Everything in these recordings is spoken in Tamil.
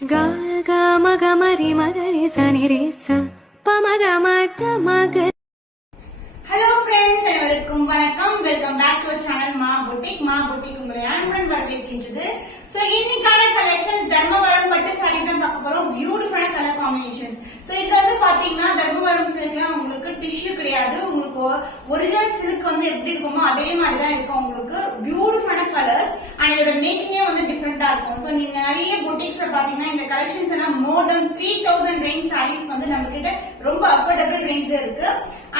Ga ga ma ga ma ri sa ni re sa pa ma ga ma ta ma ga. Hello friends, அனைவருக்கும் வணக்கம். வெல்கம் பேக் டு சேனல் மா புட்டிக் உங்களை அன்புடன் வரவேற்கின்றது. சோ இன்னைக்கான கலெக்ஷன்ஸ் தர்மவரம் பட்டு சாரீஸ் தான் பார்க்க போறோம். பியூட்டிஃபுல்லான கலர் காம்பினேஷன்ஸ். சோ இது வந்து பாத்தீங்கன்னா தர்மவரம் சில்க்ல உங்களுக்கு டிஷ்யூ கிடையாது. உங்களுக்கு ஒரிஜினல் சில்க் வந்து எப்படி இருக்குமோ அதே மாதிரி தான் இருக்கும். உங்களுக்கு பியூட்டிஃபுல்லான கலர்ஸ் அண்ட் இதோட மேக்கிங்கே வந்து டிஃபரெண்டா இருக்கும். சோ நீங்க நிறைய புட்டிக்ஸ்ல பாத்தீங்கன்னா இந்த கலெக்ஷன்ஸ் எல்லாம் மோர் தென் 3000 ரேஞ்ச் சாரீஸ் வந்து நம்ம கிட்ட ரொம்ப அஃபோர்டபிள் ரேஞ்ச்ல இருக்கு.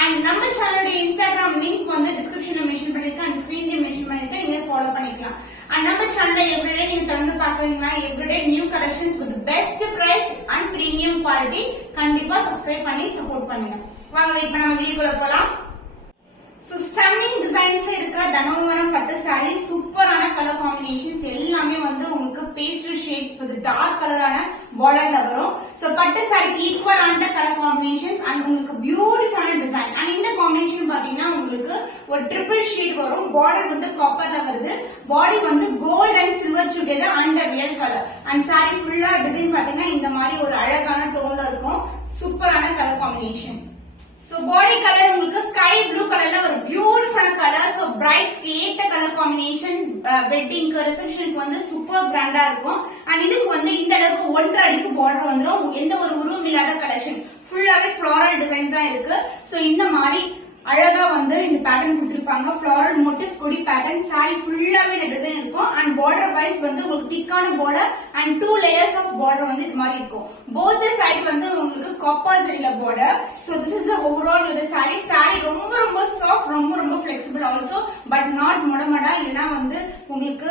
அண்ட் நம்ம சேனலோட இன்ஸ்டாகிராம் லிங்க் வந்து டிஸ்கிரிப்ஷன்ல மென்ஷன் பண்ணிருக்கேன் அண்ட் ஸ்கிரீன்லயே மென்ஷன் பண்ணிருக்கேன். நீங்க ஃபாலோ பண்ணிக்கலாம். அண்ட் நம்ம சேனல்ல எவ்ரிடே நீங்க தொடர்ந்து பாக்குறீங்கன்னா everyday new collections with best price and premium quality கண்டிப்பா சப்ஸ்கிரைப் பண்ணி சப்போர்ட் பண்ணுங்க. வாங்க இப்ப நம்ம வீடியோக்குள்ள போலாம். சோ ஸ்டன்னிங் டிசைன்ஸ்ல இருக்கிற தர்மவரம் பட்டு சாரி சூப்பரான கலர் காம்பினேஷன்ஸ் எல்லாமே வந்து உங்களுக்கு பேஸ்டல் ஷேட்ஸ் வித் டார்க் கலரான பார்டர்ல வரும். சோ பட்டு சாரிக்கு ஈக்குவலான கலர் காம்பினேஷன்ஸ் அண்ட் உங்களுக்கு பியூட்டிஃபுல்லான டிசைன் அண்ட் இந்த காம்பினேஷன் பாத்தீங்கன்னா உங்களுக்கு ஒரு ட்ரிபிள் ஷேட் வரும். பார்டர் வந்து காப்பர்ல வருது. பாடி வந்து gold and silver together and real colour and sari ஃபுல்லா டிசைன் பாத்தீங்கன்னா இந்த மாதிரி ஒரு அழகான டோன்ல இருக்கும். சூப்பரான colour combination. So body colour உங்களுக்கு ஸ்கை ப்ளூ கலர்ல ஒரு பியூட்டிஃபுல்லான கலர். சோ பிரைட்ஸ்க்கு ஏத்த கலர் காம்பினேஷன் வெட்டிங்க்கு ரிசப்ஷனுக்கு வந்து சூப்பர் பிராண்டா இருக்கும். அண்ட் இதுக்கு வந்து இந்த அளவுக்கு 1.5 அடிக்கு பார்டர் வந்துடும். எந்த ஒரு உருவம் இல்லாத கலெக்ஷன் ஃபுல்லாவே ஃபிளாரல் டிசைன்ஸ் தான் இருக்கு. சோ இந்த மாதிரி அழகா வந்து இந்த பேட்டர்ன் கொடுத்திருப்பாங்க. ஃபிளாரல் மோட்டிவ் கொடி பேட்டர்ன் சாரி ஃபுல்லாவே இந்த டிசைன் இருக்கும். அண்ட் பார்டர் வைஸ் வந்து உங்களுக்கு திக்கான border and 2 layers of border வந்து இது மாதிரி இருக்கும். போத் சைடு வந்து உங்களுக்கு காப்பர் ஜரில border. So this is overall with sari. Sari ரொம்ப ரொம்ப சாஃப்ட், ரொம்ப ஃபிளெக்சிபிள் ஆல்சோ பட் நாட் மொடமடா. இல்லனா வந்து உங்களுக்கு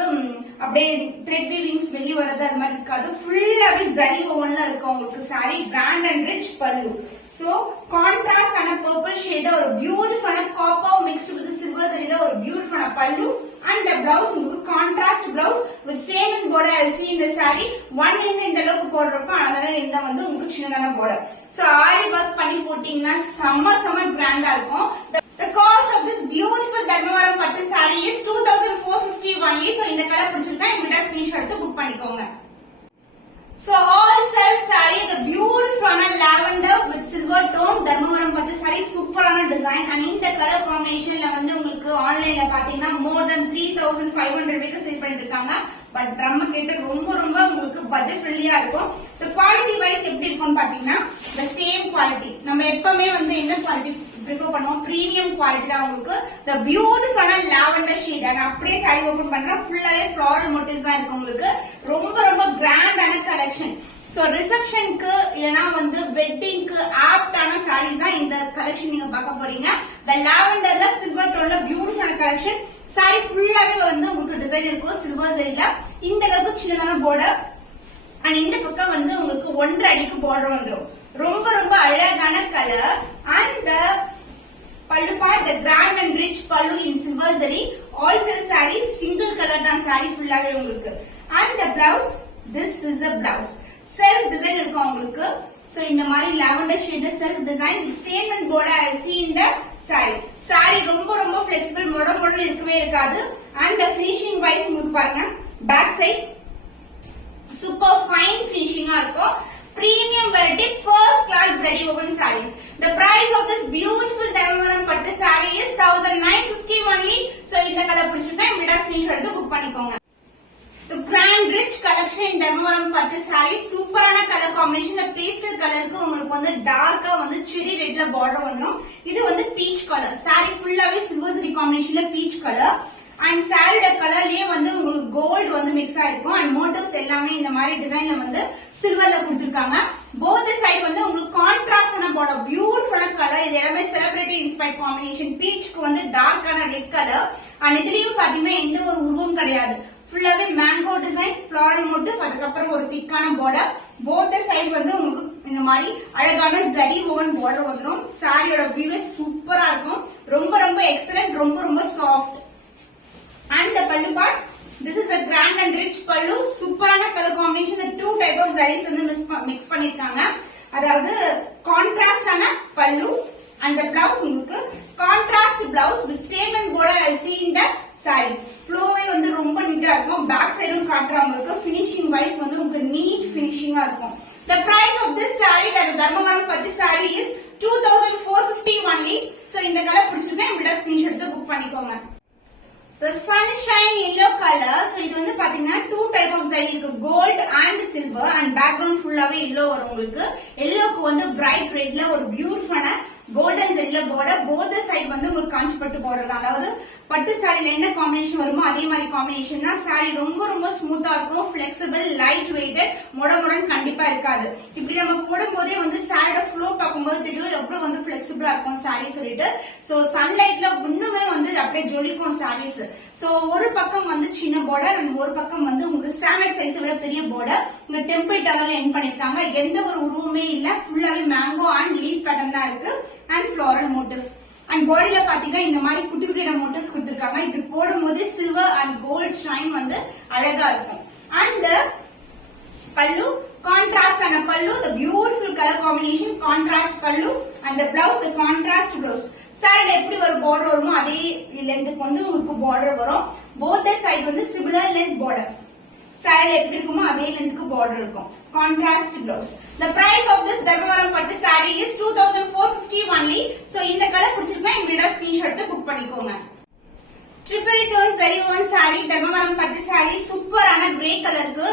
அப்படியே த்ரெட் வீவிங்ஸ் வெளிய வரது அது மாதிரி இருக்காது. ஃபுல்லாவே ஜரி ஓவன்ல இருக்கும் உங்களுக்கு சாரி. கிராண்ட் அண்ட் ரிச் பல்லு. சோ கான்ட்ராஸ்ட் ஆன பர்பிள் ஷேட் ஒரு பியூட்டிஃபுல்லான காப்பர் மிக்ஸ்ட் வித் சில்வர் ஜரில ஒரு பியூட்டிஃபுல்லான பல்லு அண்ட் பிளவுஸ் உங்களுக்கு contrast blouse with same in border. see இந்த சாரி 1 இன்ச் இந்த அளவுக்கு போடுறப்ப அதனால இந்த வந்து உங்களுக்கு சின்னதான பார்டர். சோ ஆரி வர்க் பண்ணி போட்டீங்கன்னா செம்ம கிராண்டா இருக்கும். The cost of this beautiful தர்மவரம் பட்டு saree is 2450 only. so இந்த கலர் பிடிச்சிருந்தா இமிடியா ஸ்கிரீன்ஷாட் எடுத்து புக் பண்ணிக்கோங்க. So all self saree the beautiful lavender with silver tone தர்மவரம் பட்டு saree சூப்பரான டிசைன் அண்ட் இந்த கலர் காம்பினேஷன்ல வந்து உங்களுக்கு ஆன்லைன்ல பாத்தீங்கன்னா more than 3500 ரூபாய்க்கு சேல் பண்ணிட்டு இருக்காங்க. பட் நம்ம கிட்ட ரொம்ப உங்களுக்கு பட்ஜெட் ஃப்ரெண்ட்லியா இருக்கும். the quality wise எப்படி இருக்கும்னு பாத்தீங்கன்னா the same quality. நம்ம எப்பவுமே வந்து என்ன குவாலிட்டி ப்ரிஃபர் பண்ணுவோம்? பிரீமியம் குவாலிட்டி தான் உங்களுக்கு. the beautiful lavender shade and அப்படியே சாரி ஓபன் பண்ணா ஃபுல்லாவே floral motifs தான் இருக்கு உங்களுக்கு. ரொம்ப கிராண்டான கலெக்ஷன். சோ ரிசப்ஷனுக்கு இல்லனா வந்து வெட்டிங்க்கு ஆப்டான சாரீஸ் தான் இந்த கலெக்ஷன் நீங்க பார்க்க போறீங்க. the lavender சில்வர் டோன்ல பியூட்டிஃபுல்லான கலெக்ஷன். சாரி ஃபுல்லாவே வந்து உங்களுக்கு டிசைன் இருக்கும் சில்வர் ஜரில. இந்த அளவுக்கு சின்னதான பார்டர் அண்ட் இந்த பக்கம் வந்து உங்களுக்கு 1.5 அடிக்கு பார்டர் வந்துடும். ரொம்ப அழகான கலர் அண்ட் பல்லு part the grand and rich pallu in silver zari. all silk saree single color தான் saree ஃபுல்லாவே உங்களுக்கு. and the blouse this is a blouse self design இருக்கும் உங்களுக்கு. so இந்த மாதிரி lavender shade self design same and border I see in the saree ரொம்ப flexible மொடன்னு இருக்கவே இருக்காது. and the finishing wise உங்களுக்கு பாருங்க back side super fine finishing ஆ இருக்கும். premium variety first class zari woven sarees. the price of this beautiful தர்மவரம் பட்டு saree is 1950 only. so இந்த கலர் பிடிச்சிருந்தா இமிடியா ஸ்கிரீன்ஷாட் எடுத்து புக் பண்ணிக்கோங்க. the grand rich collection in தர்மவரம் பட்டு saree சூப்பரான கலர் காம்பினேஷன். the pastel கலருக்கு உங்களுக்கு வந்து டார்க்கா வந்து செரி ரெட்ல பார்டர் வந்துரும். இது வந்து பீச் கலர். saree ஃபுல்லாவே சில்வர் ஜரி காம்பினேஷன்ல பீச் கலர் அண்ட் சாரியோட கலர்லயே வந்து உங்களுக்கு கோல்டு வந்து மிக்ஸ் ஆயிருக்கும். அண்ட் மோட்டிவ்ஸ் எல்லாமே இந்த மாதிரி டிசைன்ல வந்து சில்வர்ல கொடுத்திருக்காங்க. போத் சைடு வந்து உங்களுக்கு கான்ட்ராஸ்டான பார்டர் பியூட்டிஃபுல்லான கலர். இது எல்லாமே செலிபிரிட்டி இன்ஸ்பயர்ட் காம்பினேஷன். பீச்சுக்கு வந்து டார்க்கான ரெட் கலர் அண்ட் இதுலயும் பாத்தீங்கன்னா எந்த ஒரு உருவம் கிடையாது. ஃபுல்லாவே மேங்கோ டிசைன் ஃபிளாரல் மோட்டிவ் அதுக்கப்புறம் ஒரு திக்கான பார்டர். போத் சைடு வந்து உங்களுக்கு இந்த மாதிரி அழகான ஜரி ஓவன் பார்டர் வந்துடும். சாரியோட வியூவே சூப்பரா இருக்கும். ரொம்ப எக்ஸலன்ட் ரொம்ப soft. and the pallu part this is a grand and rich pallu. சூப்பரான colour combination. the two type of sarees வந்து மிக்ஸ் பண்ணிருக்காங்க. அதாவது கான்ட்ராஸ்டான பல்லு and the blouse உங்களுக்கு contrast blouse with same and border I see in the sari ஃப்ளோவே வந்து ரொம்ப நீட்டா இருக்கும். பேக் சைடும் காட்டுறவங்களுக்கு ஃபினிஷிங் வைஸ் வந்து உங்களுக்கு நீட் ஃபினிஷிங்கா இருக்கும். The price of this saree, that தர்மவரம் பட்டு saree is 2450 only. So இந்த கலர் பிடிச்சிருந்தா என்னோட ஸ்கிரீன்ஷாட் எடுத்து புக் பண்ணிக்கோங்க. The sunshine yellow color. So இது வந்து பாத்தீங்கன்னா டூ டைப் ஆஃப் saree இருக்கு, gold and silver, and background ஃபுல்லாவே yellow வரும் உங்களுக்கு. yellowக்கு வந்து bright redல ஒரு பியூட்டிஃபுல்லான கோல்டன் ஜெரில border, both side வந்து உங்களுக்கு காஞ்சி பட்டு border தான். அதாவது பட்டு சாரில என்ன காம்பினேஷன் வருமோ அதே மாதிரி காம்பினேஷன் தான். சாரி ரொம்ப ரொம்ப ஸ்மூத்தா இருக்கும், பிளெக்சிபிள், லைட் வெயிட்டட், மொடமொடன் கண்டிப்பா இருக்காது. இப்படி நம்ம போடும் போதே வந்து சாரியோட ஃப்ளோ பார்க்கும்போது தெரியும் எவ்வளவு வந்து பிளெக்சிபிளா இருக்கும் சாரி சொல்லிட்டு. சோ சன்லைட்ல இன்னுமே வந்து அப்படியே ஜொலிக்கும் சாரீஸ். சோ ஒரு பக்கம் வந்து சின்ன பார்டர் அண்ட் ஒரு பக்கம் வந்து உங்களுக்கு ஸ்டாண்டர்ட் சைஸ் விட பெரிய பார்டர். இங்க டெம்பிள் டவர்ல எண்ட் பண்ணிருக்காங்க. எந்த ஒரு உருவமே இல்ல, ஃபுல்லாவே மேங்கோ அண்ட் லீஃப் பேட்டர்ன் தான் இருக்கு அண்ட் ஃபிளாரல் மோட்டிவ். அண்ட் பாடியில பாத்தீங்கன்னா இந்த மாதிரி குட்டி குட்டியான மோட்டிவ்ஸ் கொடுத்திருக்காங்க. இப்படி போடும்போது சில்வர் அண்ட் கோல்ட் ஷைன் வந்து அழகா இருக்கும். அண்ட் பல்லு கான்ட்ராஸ்ட் ஆன பல்லு, the beautiful color combination, contrast பல்லு, and the blouse, the contrast blouse. சைடுல எப்படி ஒரு border வருமோ அதே லென்த்துக்கு வந்து உங்களுக்கு border வரும். both side வந்து similar length border. சைடுல எப்படி இருக்குமோ அதே லென்த்துக்கு border இருக்கும். Contrast blouse. The price of this தர்மவரம் பட்டு saree is 2450 only. So இந்த கலர் பிடிச்சிருந்தா என்னோட ஸ்கிரீன்ஷாட் எடுத்து புக் பண்ணிக்கோங்க. Triple tone zari woven saree, Dharmavaram பட்டு saree, சூப்பரான கிரே கலருக்கு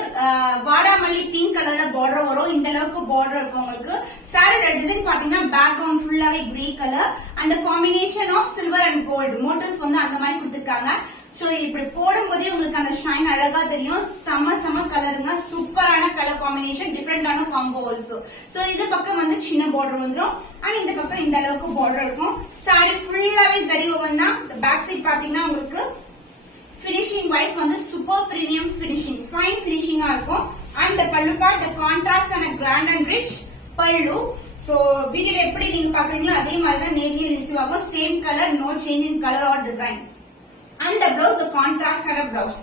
வாடாமல்லி பிங்க் கலர்ல பார்டர் வரும். இந்த அளவுக்கு பார்டர் இருக்கும் உங்களுக்கு. சாரியோட டிசைன் பாத்தீங்கன்னா பேக்ரவுண்ட் ஃபுல்லாவே grey colour and combination of silver and gold motifs வந்து அந்த மாதிரி கொடுத்திருக்காங்க. சோ இப்படி போடும் போதே உங்களுக்கு அந்த ஷைன் அழகா தெரியும். செம கலருங்க, சூப்பரான கலர் காம்பினேஷன், டிஃபரெண்டான காம்போ ஆல்சோ. சோ இந்த பக்கம் வந்து சின்ன பார்டர் வந்துடும் அண்ட் இந்த பக்கம் இந்த அளவுக்கு பார்டர் இருக்கும். சாரி ஃபுல்லாவே ஜரி ஓவன் தான். பேக் சைட் பாத்தீங்கன்னா உங்களுக்கு பினிஷிங் வைஸ் வந்து சூப்பர் பிரீமியம் பினிஷிங், ஃபைன் பினிஷிங்கா இருக்கும். அண்ட் பல்லு பார்ட் கான்ட்ராஸ்ட் ஆன கிராண்ட் அண்ட் ரிச் பல்லு. சோ வீடியோல எப்படி நீங்க பாக்குறீங்களோ அதே மாதிரி தான் நேர்லயே ரிசீவ் ஆகும். Same colour, no change in colour or design. And the blouse, the contrast color blouse.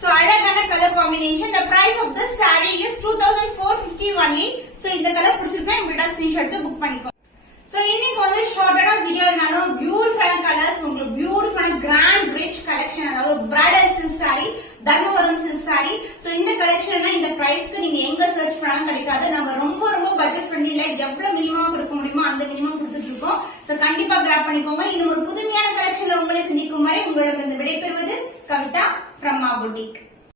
So அழகான color combination. The price of this saree is 2450 only. So இந்த கலர் பிடிச்சிருந்தா என்னோட ஸ்கிரீன்ஷாட் எடுத்து புக் பண்ணிக்கோங்க. So இன்னைக்கு வந்து ஷார்ட்டடா வீடியோனாலும் பியூட்டிஃபுல்லான கலர்ஸ், உங்களுக்கு பியூட்டிஃபுல்லான கிராண்ட் ரிச் கலெக்ஷன், அதாவது bridal silk saree, Dharmavaram silk saree. So இந்த கலெக்ஷன் இந்த பிரைஸ்க்கு நீங்க எங்க சர்ச் பண்ணாலும் கிடைக்காது. நம்ம ரொம்ப பட்ஜெட் ஃப்ரெண்ட்லில எவ்வளவு மினிமமா கொடுக்க முடியுமோ அந்த மினிமம் கொடுத்துட்டு இருக்கோம். சோ கண்டிப்பா கிராப் பண்ணிக்கோங்க. இன்னும் ஒரு புதுமையான கலெக்ஷன்ல உங்களை சந்திக்கும் வரை உங்களிடம் விடைபெறுவது கவிதா from Ma Boutique.